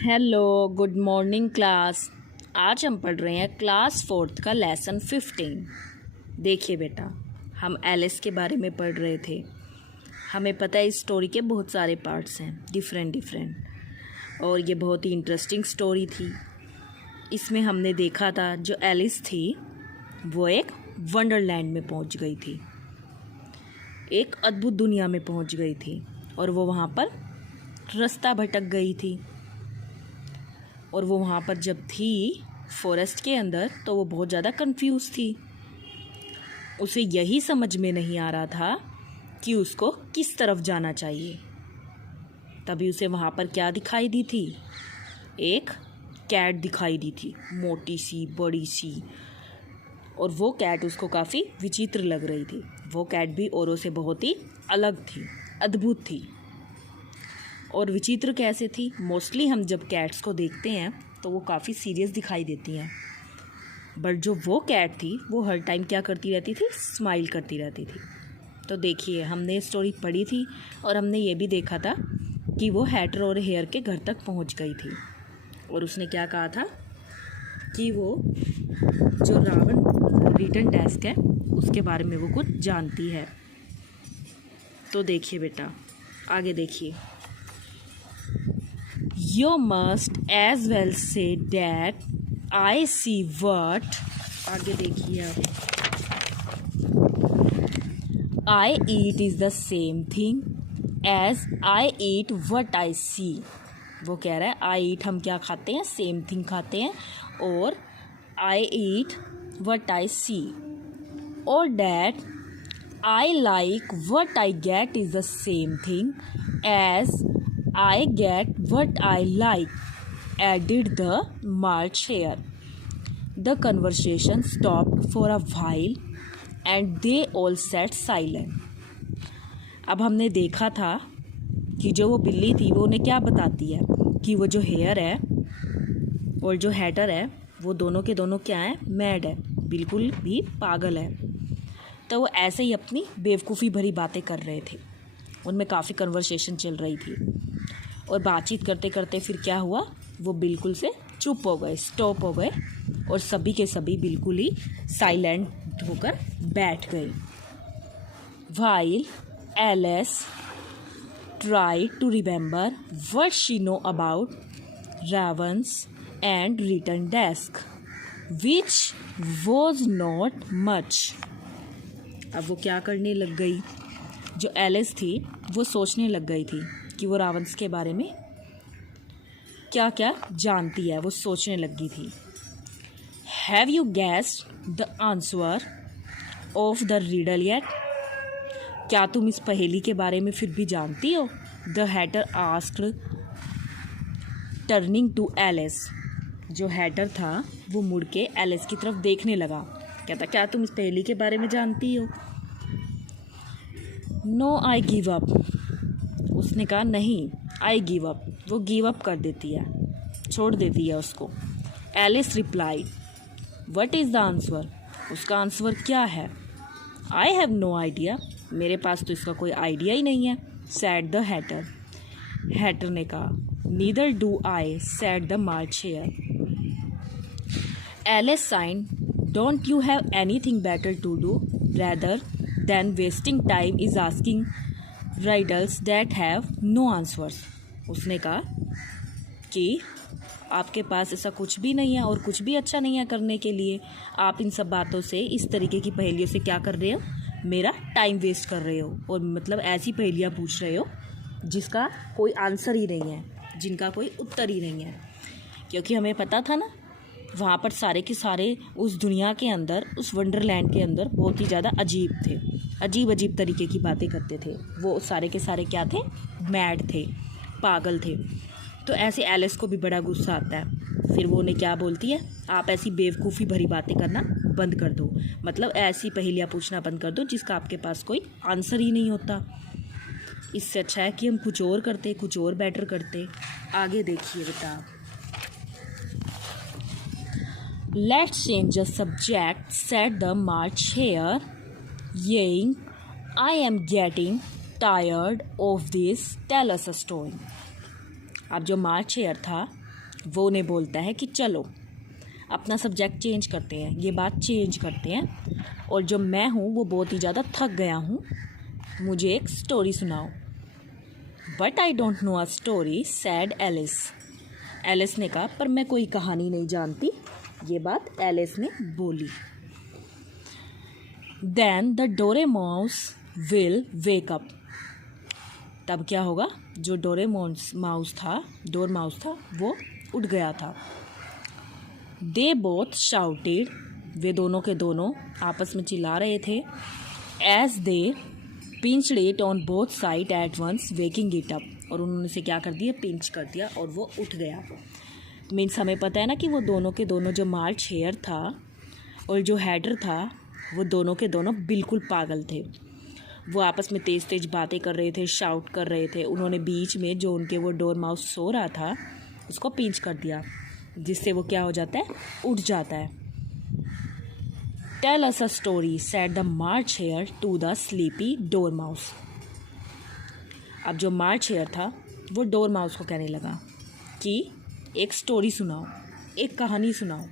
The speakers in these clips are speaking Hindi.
Hello, good morning class. आज हम पढ़ रहे हैं क्लास 4th का लेसन 15। देखिए बेटा, हम एलिस के बारे में पढ़ रहे थे। हमें पता है इस स्टोरी के बहुत सारे पार्ट्स हैं, डिफरेंट, और ये बहुत ही इंटरेस्टिंग स्टोरी थी। इसमें हमने देखा था जो एलिस थी वो एक वंडरलैंड में पहुंच गई थी, एक अद्भुत दुनिया में पहुंच गई थी, और वो वहाँ पर रास्ता भटक गई थी। और वो वहाँ पर जब थी फॉरेस्ट के अंदर तो वो बहुत ज़्यादा कंफ्यूज थी। उसे यही समझ में नहीं आ रहा था कि उसको किस तरफ जाना चाहिए। तभी उसे वहाँ पर क्या दिखाई दी थी? एक कैट दिखाई दी थी, मोटी सी, बड़ी सी। और वो कैट उसको काफ़ी विचित्र लग रही थी। वो कैट भी औरों से बहुत ही अलग थी, अद्भुत थी। और विचित्र कैसे थी? मोस्टली हम जब कैट्स को देखते हैं तो वो काफ़ी सीरियस दिखाई देती हैं, बट जो वो कैट थी वो हर टाइम क्या करती रहती थी? स्माइल करती रहती थी। तो देखिए, हमने स्टोरी पढ़ी थी और हमने ये भी देखा था कि वो हैटर और हेयर के घर तक पहुंच गई थी, और उसने क्या कहा था कि वो जो रावण रिटर्न डेस्क है उसके बारे में वो कुछ जानती है। तो देखिए बेटा, आगे देखिए। You must as well say that I see what, आगे देखिए आप, I eat is the same thing as I eat what I see। वो कह रहा है I eat हम क्या खाते हैं? सेम थिंग खाते हैं, और I eat what I see, or that I like what I get is the same thing as I get what I like, added the March hare. The conversation stopped for a while and they all sat silent। अब हमने देखा था कि जो वो बिल्ली थी वो उन्हें क्या बताती है कि वो जो हेयर है और जो हैटर है वो दोनों के दोनों क्या है? मैड है, बिल्कुल भी पागल है। तो वो ऐसे ही अपनी बेवकूफ़ी भरी बातें कर रहे थे। उनमें काफ़ी कन्वर्सेशन चल रही थी, और बातचीत करते करते फिर क्या हुआ? वो बिल्कुल से चुप हो गए, स्टॉप हो गए, और सभी के सभी बिल्कुल ही साइलेंट होकर बैठ गए। While Alice tried to remember what she know about ravens and written desk, which was not much। अब वो क्या करने लग गई? जो एलिस थी वो सोचने लग गई थी कि वो रावंस के बारे में क्या क्या जानती है। वो सोचने लगी थी। Have you guessed the answer of the riddle yet? क्या तुम इस पहेली के बारे में फिर भी जानती हो? The hatter asked, turning to Alice. जो हैटर था वो मुड़ के एलिस की तरफ देखने लगा। कहता, क्या तुम इस पहेली के बारे में जानती हो? No I give up. उसने कहा, नहीं, आई गिव अप। वो गिव अप कर देती है, छोड़ देती है उसको। Alice reply, what is the answer? उसका आंसर क्या है? I have no idea. मेरे पास तो इसका कोई आइडिया ही नहीं है, सैड द हैटर। हैटर ने कहा, neither do I, said the March Hare. Alice sighed, don't you have anything better to do rather than wasting time is asking riddles that have no answers. उसने कहा कि आपके पास ऐसा कुछ भी नहीं है और कुछ भी अच्छा नहीं है करने के लिए। आप इन सब बातों से, इस तरीके की पहेलियों से क्या कर रहे हो? मेरा टाइम वेस्ट कर रहे हो, और मतलब ऐसी पहेलियाँ पूछ रहे हो जिसका कोई आंसर ही नहीं है, जिनका कोई उत्तर ही नहीं है। क्योंकि हमें पता था ना, वहाँ पर सारे के सारे उस दुनिया के अंदर, उस वंडरलैंड के अंदर बहुत ही ज़्यादा अजीब थे, अजीब अजीब तरीके की बातें करते थे। वो सारे के सारे क्या थे? मैड थे, पागल थे। तो ऐसे एलिस को भी बड़ा गुस्सा आता है। फिर वो उन्हें क्या बोलती है? आप ऐसी बेवकूफ़ी भरी बातें करना बंद कर दो, मतलब ऐसी पहेलियाँ पूछना बंद कर दो जिसका आपके पास कोई आंसर ही नहीं होता। इससे अच्छा है कि हम कुछ और करते, कुछ और बेटर करते। आगे देखिए बेटा। Let's change the subject, said the March Hare, yelling, I am getting tired of this, tell us a story। अब जो मार्च हेयर था वो उन्हें बोलता है कि चलो अपना सब्जेक्ट चेंज करते हैं, ये बात चेंज करते हैं, और जो मैं हूँ वो बहुत ही ज़्यादा थक गया हूँ, मुझे एक स्टोरी सुनाओ। But I don't know a story, said Alice. Alice ने कहा, पर मैं कोई कहानी नहीं जानती। ये बात एलिस ने बोली। Then the Dormouse will wake up. तब क्या होगा, जो डोर माउस था वो उठ गया था। दे बोथ शाउटेड, वे दोनों के दोनों आपस में चिल्ला रहे थे। As they pinched it on both side at once, waking it up, और उन्होंने से क्या कर दिया, पिंच कर दिया और वो उठ गया। मीन्स हमें पता है ना कि वो दोनों के दोनों, जो मार्च हेयर था और जो हेडर था, वो दोनों के दोनों बिल्कुल पागल थे। वो आपस में तेज़ तेज़ बातें कर रहे थे, शाउट कर रहे थे। उन्होंने बीच में जो उनके वो डोर माउस सो रहा था उसको पिंच कर दिया, जिससे वो क्या हो जाता है, उठ जाता है। Tell us a story, said the March Hare to the sleepy dormouse. अब जो मार्च हेयर था वो डोर माउस को कहने लगा कि एक स्टोरी सुनाओ, एक कहानी सुनाओ,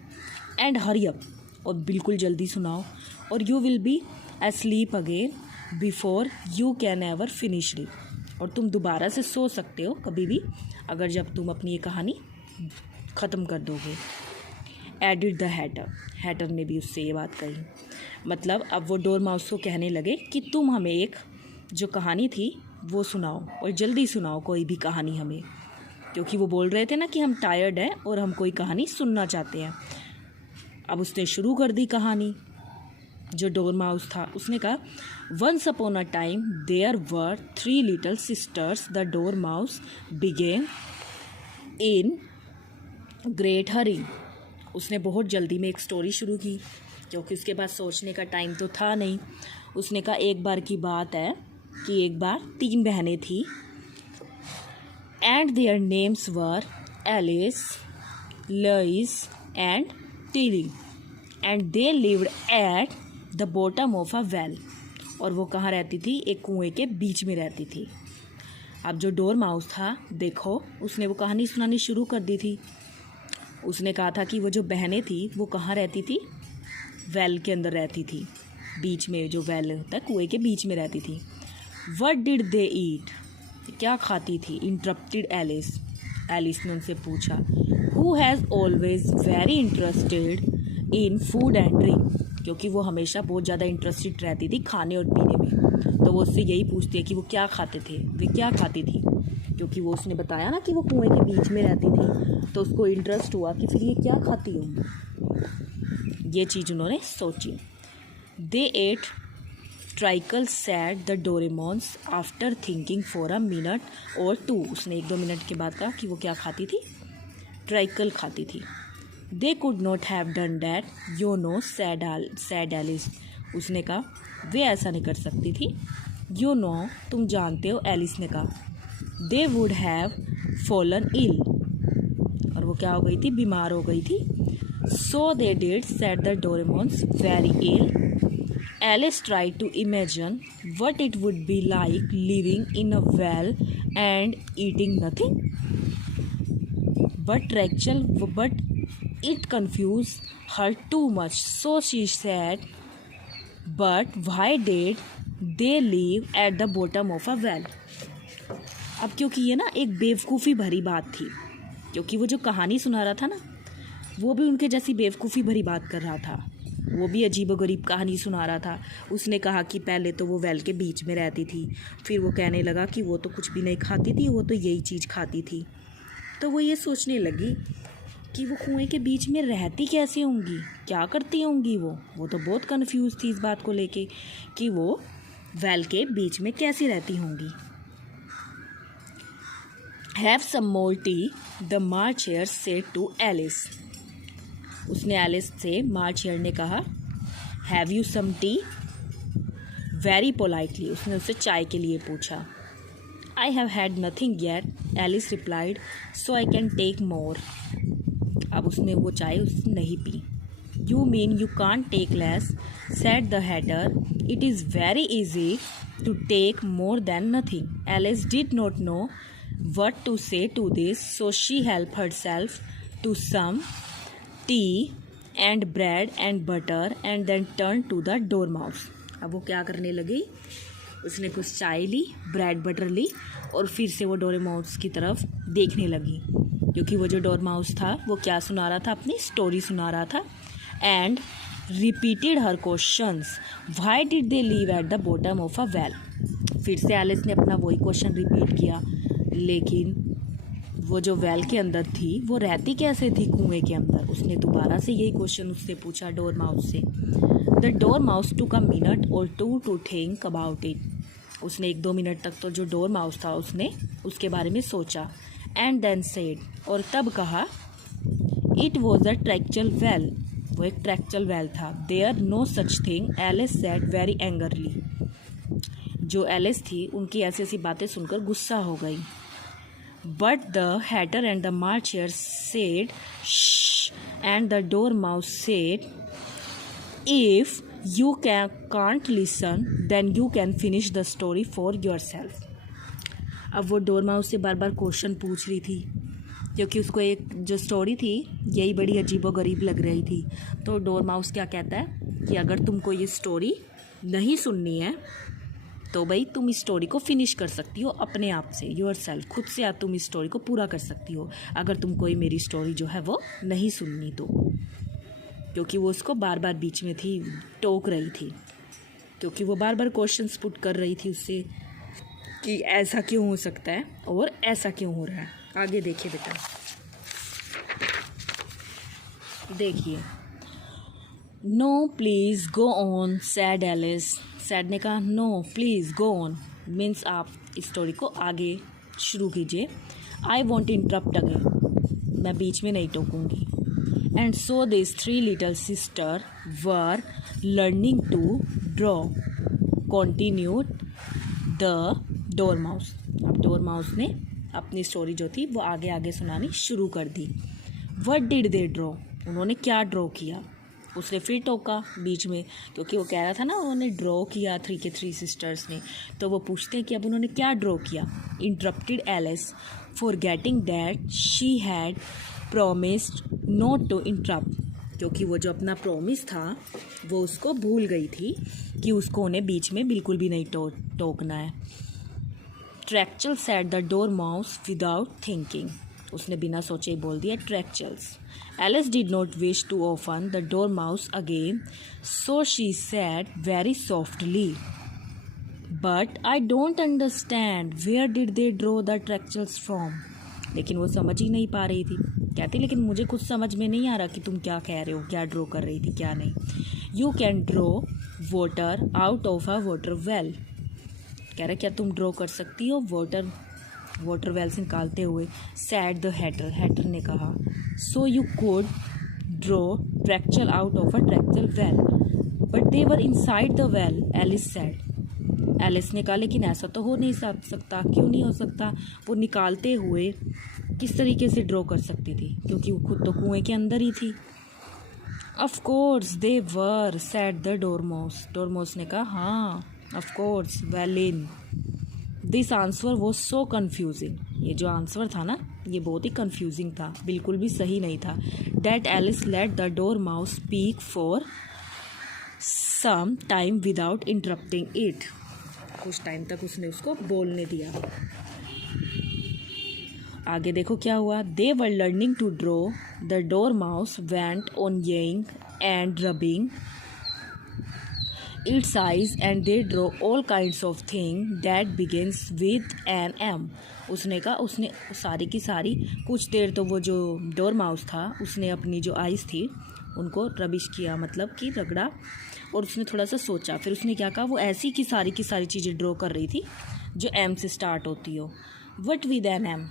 एंड हरी अप, और बिल्कुल जल्दी सुनाओ, और you will be asleep again before you can ever finish it, और तुम दोबारा से सो सकते हो कभी भी अगर जब तुम अपनी ये कहानी ख़त्म कर दोगे। एडिड द हैटर ने भी उससे ये बात कही। मतलब अब वो डोर माउस को कहने लगे कि तुम हमें एक जो कहानी थी वो सुनाओ, और जल्दी सुनाओ कोई भी कहानी हमें, क्योंकि वो बोल रहे थे ना कि हम टायर्ड हैं और हम कोई कहानी सुनना चाहते हैं। अब उसने शुरू कर दी कहानी। जो डोर माउस था उसने कहा, once upon a time there were 3 little sisters, the Dormouse began in great hurry. उसने बहुत जल्दी में एक स्टोरी शुरू की, क्योंकि उसके पास सोचने का टाइम तो था नहीं। उसने कहा, एक बार की बात है कि एक बार 3 बहनें थी, and their names were Alice, Louise and Tillie, and they lived at the bottom of a well. और वो कहाँ रहती थी, एक कुएं के बीच में रहती थी। अब जो डोर माउस था, देखो उसने वो कहानी सुनानी शुरू कर दी थी। उसने कहा था कि वो जो बहनें थी वो कहाँ रहती थी, वेल के अंदर रहती थी, बीच में जो वेल होता है कुएं के बीच में रहती थी। व्हाट डिड दे ईट, क्या खाती थी, इंटरप्टेड एलिस ने उनसे पूछा। Who has always very interested in food and drink, क्योंकि वो हमेशा बहुत ज़्यादा इंटरेस्टेड रहती थी खाने और पीने में, तो वो उससे यही पूछती है कि वो क्या खाते थे, वे क्या खाती थी, क्योंकि वो उसने बताया ना कि वो कुएं के बीच में रहती थी, तो उसको इंटरेस्ट हुआ कि फिर ये क्या खाती होंगी। ये चीज़ उन्होंने सोची। They ate treacle, said the Dormouse after thinking for a minute और 2। उसने 1-2 मिनट के बाद कहा कि वो क्या खाती थी, ट्राइकल खाती थी। They could not have done that, you know, said Alice. उसने कहा, वे ऐसा नहीं कर सकती थी, यू नो, तुम जानते हो, एलिस ने कहा। दे वुड हैव फॉलन इल, और वो क्या हो गई थी, बीमार हो गई थी। So they did, said the Dormouse, very ill. Alice tried to imagine what it would be like living in a well and eating nothing. But it confused her too much. So she said, but why did they live at the bottom of a well? अब क्योंकि ये ना एक बेवकूफ़ी भरी बात थी, क्योंकि वो जो कहानी सुना रहा था ना, वो भी उनके जैसी बेवकूफ़ी भरी बात कर रहा था। वो भी अजीबोगरीब कहानी सुना रहा था। उसने कहा कि पहले तो वो वेल के बीच में रहती थी, फिर वो कहने लगा कि वो तो कुछ भी नहीं खाती थी, वो तो यही चीज़ खाती थी। तो वो ये सोचने लगी कि वो कुएं के बीच में रहती कैसे होंगी, क्या करती होंगी। वो तो बहुत कंफ्यूज थी इस बात को लेके कि वो वेल के बीच में कैसे रहती होंगी। Have some more tea, the March Hare said to Alice. उसने एलिस से, मार्च हेयर ने कहा, have you some tea, very politely. उसने उससे चाय के लिए पूछा। I have had nothing yet, Alice replied, so I can take more. अब उसने वो चाय उसने नहीं पी। You mean you can't take less, said the hatter, it is very easy to take more than nothing. Alice did not know what to say to this, so she helped herself to some tea and bread and butter and then turned to the dormouse. अब वो क्या करने लगी, उसने कुछ चाय ली, ब्रेड बटर ली और फिर से वो डोरेमाउस की तरफ देखने लगी, क्योंकि वो जो डोरमाउस था वो क्या सुना रहा था, अपनी स्टोरी सुना रहा था. And repeated her questions, why did they leave at the bottom of a well. फिर से एलिस ने अपना वही क्वेश्चन रिपीट किया, लेकिन वो जो वेल के अंदर थी वो रहती कैसे थी कुएं के अंदर. उसने दोबारा से यही क्वेश्चन उससे पूछा डोरमाउस से. The Dormouse took a minute और two to think about it. उसने 1-2 मिनट तक तो जो डोरमाउस था उसने उसके बारे में सोचा. एंड देन सेड, और तब कहा, it was a treacle well. वो एक ट्रैक्चुअल वेल था. There no such thing, Alice said very angrily. जो एलिस थी उनकी ऐसी ऐसी बातें सुनकर गुस्सा हो गई. But the Hatter and the March Hare said shh, and the dormouse said, if you can't listen then you can finish the story for yourself. अब वो डोरमाउस से बार बार क्वेश्चन पूछ रही थी, क्योंकि उसको एक जो स्टोरी थी यही बड़ी अजीबोगरीब लग रही थी. तो डोरमाउस क्या कहता है कि अगर तुमको ये स्टोरी नहीं सुननी है तो भाई तुम इस स्टोरी को फिनिश कर सकती हो अपने आप से, योर सेल्फ, खुद से आप तुम इस स्टोरी को पूरा कर सकती हो अगर तुमको ये मेरी स्टोरी जो है वो नहीं सुननी तो. क्योंकि वो उसको बार बार बीच में थी टोक रही थी, क्योंकि वो बार बार क्वेश्चंस पुट कर रही थी उससे कि ऐसा क्यों हो सकता है और ऐसा क्यों हो रहा है. आगे देखिए बेटा, देखिए. No please go on said Alice. Said ने कहा no please go on, means आप इस स्टोरी को आगे शुरू कीजिए. आई वॉन्ट इंटरप्ट अगेन, मैं बीच में नहीं टोकूंगी. And so this 3 little sister were learning to draw, continued the Dormouse. अब डोरमाउस ने अपनी स्टोरी जो थी वो आगे आगे सुनानी शुरू कर दी. व्हाट डिड दे ड्रॉ, उन्होंने क्या ड्रॉ किया. उसने फिर टोका बीच में, क्योंकि वो कह रहा था ना उन्होंने ड्रॉ किया 3 के 3 सिस्टर्स ने. तो वो पूछते हैं कि अब उन्होंने क्या ड्रॉ किया. Interrupted Alice forgetting that she had promised not to interrupt. क्योंकि वो जो अपना प्रॉमिस था वो उसको भूल गई थी कि उसको उन्हें बीच में बिल्कुल भी नहीं टोकना है. Treacle said the Dormouse without thinking. उसने बिना सोचे ही बोल दिया ट्रैक्चुअल्स. Alice did not wish to open the dormouse again, so she said very softly, but I don't understand, where did they draw the tractals from. लेकिन वो समझ ही नहीं पा रही थी. कहती लेकिन मुझे कुछ समझ में नहीं आ रहा कि तुम क्या कह रहे हो, क्या ड्रॉ कर रही थी क्या नहीं. You can draw water out of a water well. कह रहा क्या तुम ड्रॉ कर सकती हो वाटर वेल से निकालते हुए. सैड द हैटर, हैटर ने कहा, so you could draw treacle out of a treacle well but they were inside the well, Alice said. Alice ने कहा लेकिन ऐसा तो हो नहीं सकता. क्यों नहीं हो सकता, वो निकालते हुए किस तरीके से ड्रॉ कर सकती थी, क्योंकि वो खुद तो कुएं के अंदर ही थी. Of course they were, sad the dormouse. Dormouse ने कहा हाँ of course, well in. This answer was so confusing. ये जो आंसर था ना ये बहुत ही कन्फ्यूजिंग था, बिल्कुल भी सही नहीं था. That Alice let the Dormouse speak for some time without interrupting it. कुछ टाइम तक उसने उसको बोलने दिया. आगे देखो क्या हुआ. They were learning to draw, the Dormouse went on yawning and rubbing its eyes and they draw all kinds of thing that begins with an M. उसने कहा उसने सारी की सारी कुछ देर तो वो जो डोरमाउस था उसने अपनी जो आइज़ थी उनको रबिश किया, मतलब कि रगड़ा, और उसने थोड़ा सा सोचा. फिर उसने क्या कहा, वो ऐसी की सारी चीज़ें ड्रॉ कर रही थी जो एम से स्टार्ट होती हो. What with an M,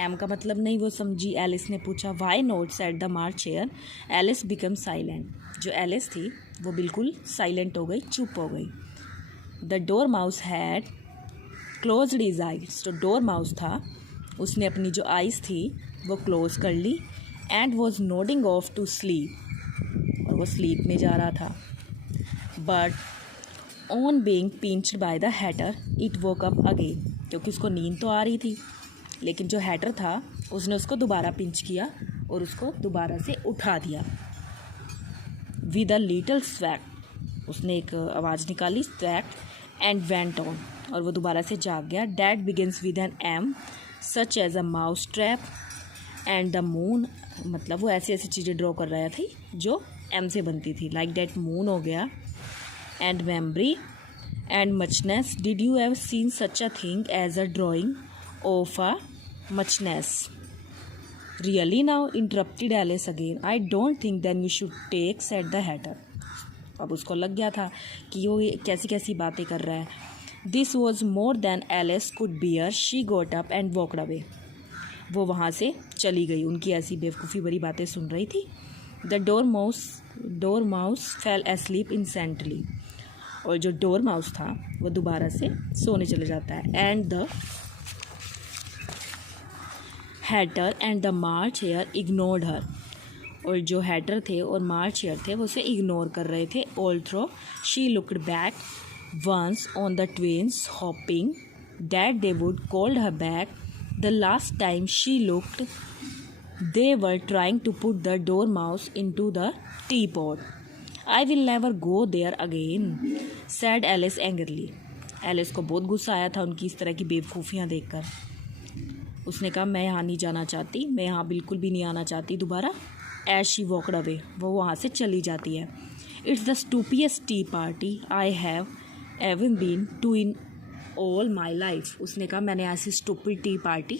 M का मतलब नहीं वो समझी. एलिस ने पूछा. Why not, said the March Hare. Alice become silent. जो एलिस थी वो बिल्कुल साइलेंट हो गई, चुप हो गई. The Dormouse had closed his eyes. जो डोर माउस था उसने अपनी जो आइज़ थी वो क्लोज कर ली. And was nodding off to sleep, और वो स्लीप में जा रहा था. But on being pinched by the hatter it woke up again. क्योंकि उसको नींद तो आ रही थी, लेकिन जो हैटर था उसने उसको दोबारा पिंच किया और उसको दोबारा से उठा दिया। विद अ लिटिल स्वैक, उसने एक आवाज़ निकाली, स्वैक, एंड वेंट ऑन, और वो दोबारा से जाग गया। That begins with an M such as a mousetrap and the moon, मतलब वो ऐसी ऐसी चीज़ें ड्रॉ कर रहा थी जो एम से बनती थी। लाइक डैट मून हो गया, and memory and muchness. Did you ever seen such a thing as a drawing of a muchness? Really now? Interrupted Alice again. I don't think then you should take, said the hatter. अब उसको लग गया था कि वो कैसी कैसी बातें कर रहा है। This was more than Alice could bear. She got up and walked away. वो वहाँ से चली गई, उनकी ऐसी बेवकूफ़ी भरी बातें सुन रही थी। The dormouse fell asleep instantly. और जो डोरमाउस था वो दोबारा से सोने चले जाता है। And the Hatter and the March Hare ignored her, और जो हैटर थे और मार्च हेयर थे वो उसे इग्नोर कर रहे थे। All through she looked back once on the twice hoping that they would called her back the last time she looked they were trying to put the Dormouse into the teapot. I will never go there again, said Alice angrily. Alice को बहुत गुस्सा आया था उनकी इस तरह की बेवकूफ़ियाँ देखकर। उसने कहा मैं यहाँ नहीं जाना चाहती, मैं यहाँ बिल्कुल भी नहीं आना चाहती दोबारा। एज शी वॉकड अवे, वो वहाँ से चली जाती है। It's the stupidest tea party I have ever been to in all my life. उसने कहा मैंने ऐसी स्टूपिड टी पार्टी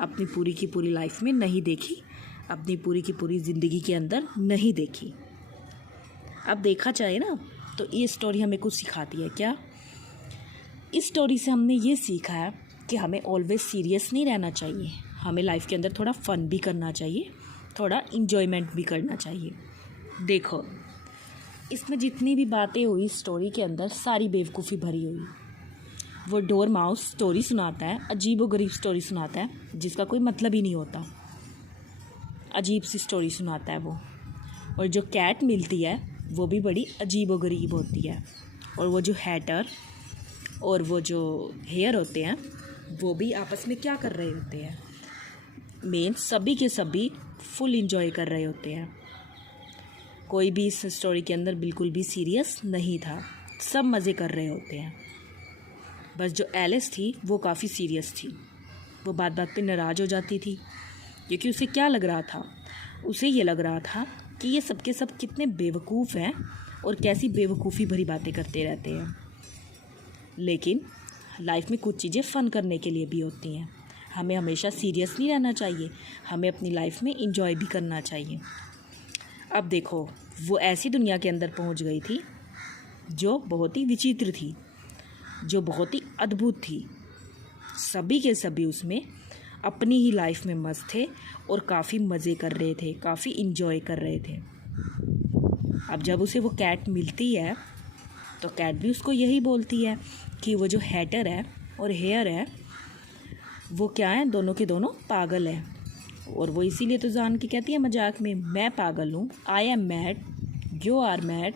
अपनी पूरी की पूरी लाइफ में नहीं देखी, अपनी पूरी की पूरी ज़िंदगी के अंदर नहीं देखी। अब देखा जाए ना तो ये स्टोरी हमें कुछ सिखाती है। क्या? इस स्टोरी से हमने ये सीखा है कि हमें ऑलवेज सीरियस नहीं रहना चाहिए, हमें लाइफ के अंदर थोड़ा फ़न भी करना चाहिए, थोड़ा इन्जॉयमेंट भी करना चाहिए। देखो इसमें जितनी भी बातें हुई स्टोरी के अंदर सारी बेवकूफ़ी भरी हुई। वो डोर माउस स्टोरी सुनाता है, अजीब व गरीब स्टोरी सुनाता है जिसका कोई मतलब ही नहीं होता, अजीब सी स्टोरी सुनाता है वो। और जो कैट मिलती है वो भी बड़ी अजीब व गरीब होती है। और वो जो हैटर और वो जो हेयर होते हैं वो भी आपस में क्या कर रहे होते हैं, मेन सभी के सभी फुल इंजॉय कर रहे होते हैं। कोई भी इस स्टोरी के अंदर बिल्कुल भी सीरियस नहीं था, सब मज़े कर रहे होते हैं। बस जो एलिस थी वो काफ़ी सीरियस थी, वो बात बात पे नाराज़ हो जाती थी क्योंकि उसे क्या लग रहा था, उसे ये लग रहा था कि ये सब के सब कितने बेवकूफ़ हैं और कैसी बेवकूफ़ी भरी बातें करते रहते हैं। लेकिन लाइफ में कुछ चीज़ें फ़न करने के लिए भी होती हैं, हमें हमेशा सीरियस नहीं रहना चाहिए, हमें अपनी लाइफ में इंजॉय भी करना चाहिए। अब देखो वो ऐसी दुनिया के अंदर पहुंच गई थी जो बहुत ही विचित्र थी, जो बहुत ही अद्भुत थी। सभी के सभी उसमें अपनी ही लाइफ में मस्त थे और काफ़ी मज़े कर रहे थे, काफ़ी इंजॉय कर रहे थे। अब जब उसे वो कैट मिलती है तो कैट भी उसको यही बोलती है कि वो जो हैटर है और हेयर है वो क्या है, दोनों के दोनों पागल है। और वो इसीलिए तो जान के कहती है मजाक में, मैं पागल हूँ, I am mad, you are mad,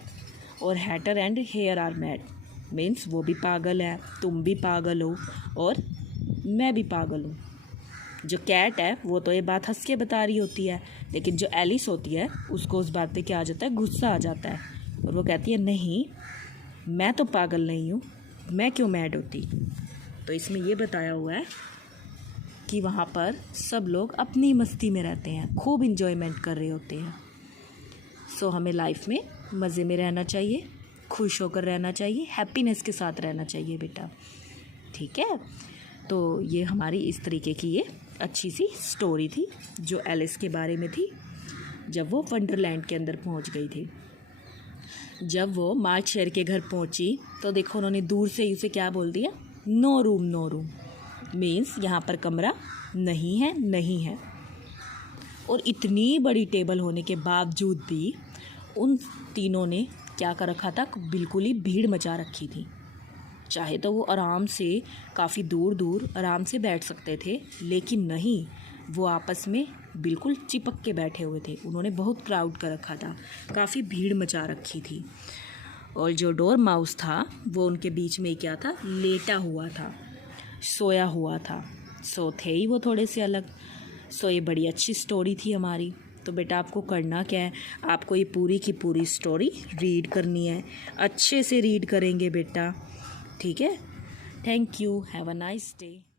और Hatter and Hare are mad. Means वो भी पागल है, तुम भी पागल हो और मैं भी पागल हूँ। जो कैट है वो तो ये बात हंस के बता रही होती है, लेकिन जो एलिस होती है उसको उस बात पे क्या आ जाता है, गुस्सा आ जाता है, और वो कहती है नहीं मैं तो पागल नहीं हूँ, मैं क्यों मैड होती। तो इसमें ये बताया हुआ है कि वहाँ पर सब लोग अपनी मस्ती में रहते हैं, खूब इंजॉयमेंट कर रहे होते हैं। सो हमें लाइफ में मज़े में रहना चाहिए, खुश होकर रहना चाहिए, हैप्पीनेस के साथ रहना चाहिए बेटा, ठीक है। तो ये हमारी इस तरीके की ये अच्छी सी स्टोरी थी जो एलिस के बारे में थी, जब वो वंडरलैंड के अंदर पहुंच गई थी। जब वो मार्च शेर के घर पहुंची तो देखो उन्होंने दूर से ही उसे क्या बोल दिया, no room no room, means यहाँ पर कमरा नहीं है, नहीं है। और इतनी बड़ी टेबल होने के बावजूद भी उन तीनों ने क्या कर रखा था, बिल्कुल ही भीड़ मचा रखी थी। चाहे तो वो आराम से काफ़ी दूर दूर आराम से बैठ सकते थे, लेकिन नहीं, वो आपस में बिल्कुल चिपक के बैठे हुए थे। उन्होंने बहुत क्राउड कर रखा था, काफ़ी भीड़ मचा रखी थी। और जो डोर माउस था वो उनके बीच में क्या था, लेटा हुआ था, सोया हुआ था। सो थे ही वो थोड़े से अलग। सो ये बड़ी अच्छी स्टोरी थी हमारी, तो बेटा आपको करना क्या है, आपको ये पूरी की पूरी स्टोरी रीड करनी है, अच्छे से रीड करेंगे बेटा, ठीक है। Thank you, have a nice day.